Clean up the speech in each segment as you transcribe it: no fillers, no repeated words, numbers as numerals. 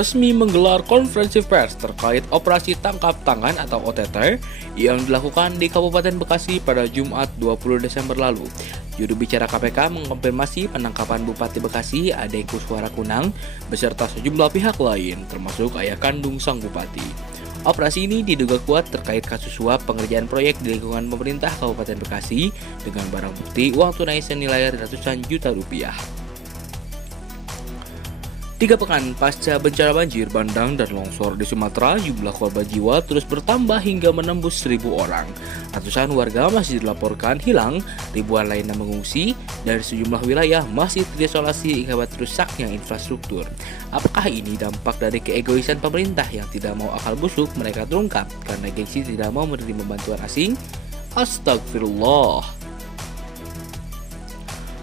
resmi menggelar konferensi pers terkait operasi tangkap tangan atau OTT yang dilakukan di Kabupaten Bekasi pada Jumat 20 Desember lalu. Juru bicara KPK mengkonfirmasi penangkapan Bupati Bekasi Ade Kuswara Kunang beserta sejumlah pihak lain termasuk ayah kandung sang bupati. Operasi ini diduga kuat terkait kasus suap pengerjaan proyek di lingkungan pemerintah Kabupaten Bekasi dengan barang bukti uang tunai senilai ratusan juta rupiah. 3 pekan pasca bencana banjir bandang dan longsor di Sumatera, jumlah korban jiwa terus bertambah hingga menembus 1.000 orang. Ratusan warga masih dilaporkan hilang, ribuan lainnya mengungsi, dan sejumlah wilayah masih terisolasi akibat rusaknya infrastruktur. Apakah ini dampak dari keegoisan pemerintah yang tidak mau akal busuk mereka terungkap karena gengsi tidak mau menerima bantuan asing? Astagfirullah.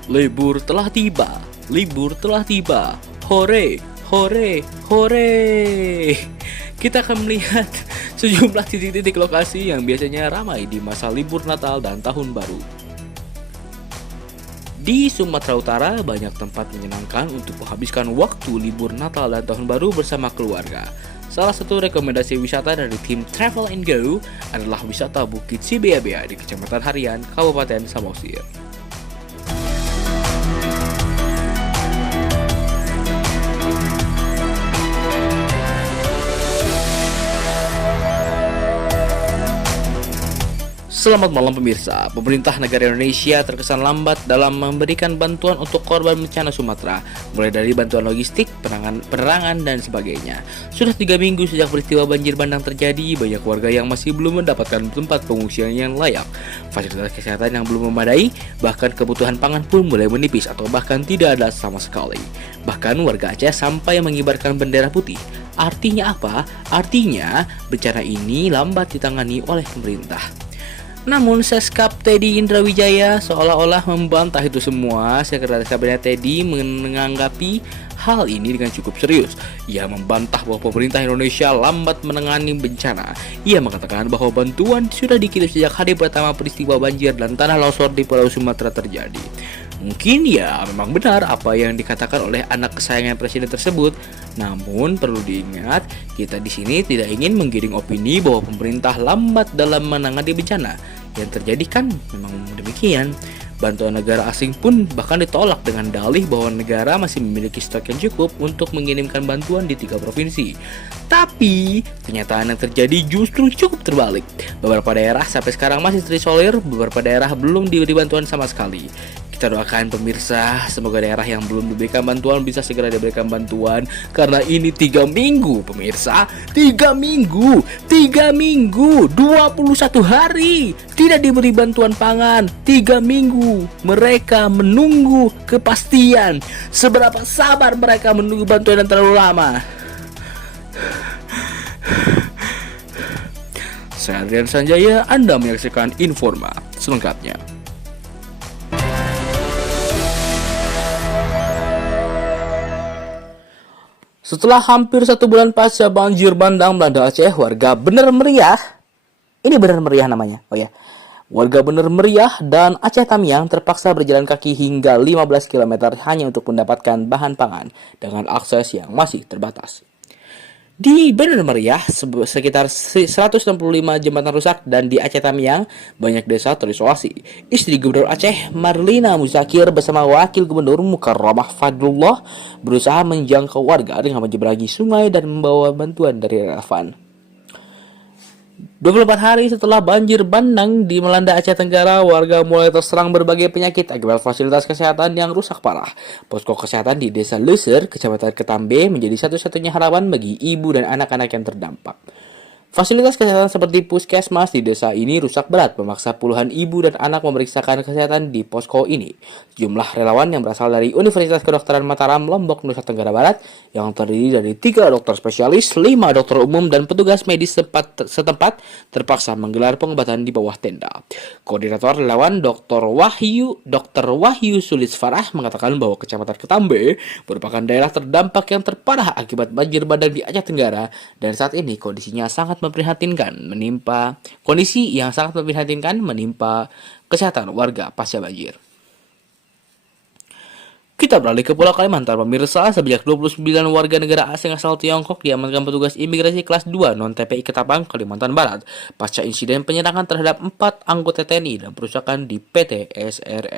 Libur telah tiba, libur telah tiba. Hore, hore, hore. Kita akan melihat sejumlah titik-titik lokasi yang biasanya ramai di masa libur Natal dan Tahun Baru. Di Sumatera Utara, banyak tempat menyenangkan untuk menghabiskan waktu libur Natal dan Tahun Baru bersama keluarga. Salah satu rekomendasi wisata dari tim Travel & Go adalah wisata Bukit Sibeabea di Kecamatan Harian, Kabupaten Samosir. Selamat malam pemirsa, pemerintah negara Indonesia terkesan lambat dalam memberikan bantuan untuk korban bencana Sumatera, mulai dari bantuan logistik, penerangan, dan sebagainya. Sudah 3 minggu sejak peristiwa banjir bandang terjadi, banyak warga yang masih belum mendapatkan tempat pengungsian yang layak, fasilitas kesehatan yang belum memadai, bahkan kebutuhan pangan pun mulai menipis atau bahkan tidak ada sama sekali. Bahkan warga Aceh sampai mengibarkan bendera putih. Artinya apa? Artinya bencana ini lambat ditangani oleh pemerintah. Namun Seskap Teddy Indrawijaya seolah-olah membantah itu semua. Sekretaris Kabinet Teddy menanggapi hal ini dengan cukup serius. Ia membantah bahwa pemerintah Indonesia lambat menangani bencana. Ia mengatakan bahwa bantuan sudah dikirim sejak hari pertama peristiwa banjir dan tanah longsor di Pulau Sumatera terjadi. Mungkin ya memang benar apa yang dikatakan oleh anak kesayangan presiden tersebut. Namun perlu diingat, kita di sini tidak ingin menggiring opini bahwa pemerintah lambat dalam menangani bencana. Yang terjadi kan memang demikian. Bantuan negara asing pun bahkan ditolak dengan dalih bahwa negara masih memiliki stok yang cukup untuk mengirimkan bantuan di 3 provinsi. Tapi kenyataan yang terjadi justru cukup terbalik. Beberapa daerah sampai sekarang masih terisolir, beberapa daerah belum diberi bantuan sama sekali. Kita doakan pemirsa, semoga daerah yang belum diberikan bantuan bisa segera diberikan bantuan. Karena ini 3 minggu pemirsa, 3 minggu, 21 hari tidak diberi bantuan pangan. 3 minggu mereka menunggu kepastian. Seberapa sabar mereka menunggu bantuan yang terlalu lama. Saya Adrian Sanjaya, Anda menyaksikan Informa selengkapnya. Setelah hampir 1 bulan pasca banjir bandang melanda Aceh, warga benar meriah. Ini benar meriah namanya. Oh ya. Warga benar meriah dan Aceh Tamiang terpaksa berjalan kaki hingga 15 km hanya untuk mendapatkan bahan pangan dengan akses yang masih terbatas. Di Benar Meriah, sekitar 165 jembatan rusak dan di Aceh Tamiang, banyak desa terisolasi. Istri Gubernur Aceh, Marlina Muzakir bersama Wakil Gubernur Mukarramah Fadlullah berusaha menjangkau warga dengan menyeberangi sungai dan membawa bantuan dari relevan. 24 hari setelah banjir bandang di melanda Aceh Tenggara, warga mulai terserang berbagai penyakit akibat fasilitas kesehatan yang rusak parah. Posko kesehatan di Desa Leser, Kecamatan Ketambe menjadi satu-satunya harapan bagi ibu dan anak-anak yang terdampak. Fasilitas kesehatan seperti puskesmas di desa ini rusak berat, memaksa puluhan ibu dan anak memeriksakan kesehatan di posko ini. Jumlah relawan yang berasal dari Universitas Kedokteran Mataram, Lombok, Nusa Tenggara Barat yang terdiri dari 3 dokter spesialis, 5 dokter umum, dan petugas medis setempat terpaksa menggelar pengobatan di bawah tenda. Koordinator relawan Dr. Wahyu Sulis Farah mengatakan bahwa Kecamatan Ketambe merupakan daerah terdampak yang terparah akibat banjir bandang di Aceh Tenggara dan saat ini kondisi yang sangat memprihatinkan menimpa kesehatan warga pasca banjir. Kita beralih ke Pulau Kalimantan, pemirsa. Sebanyak 29 warga negara asing asal Tiongkok diamankan petugas imigrasi kelas 2 non-TPI Ketapang, Kalimantan Barat, pasca insiden penyerangan terhadap 4 anggota TNI dan perusakan di PT SRM.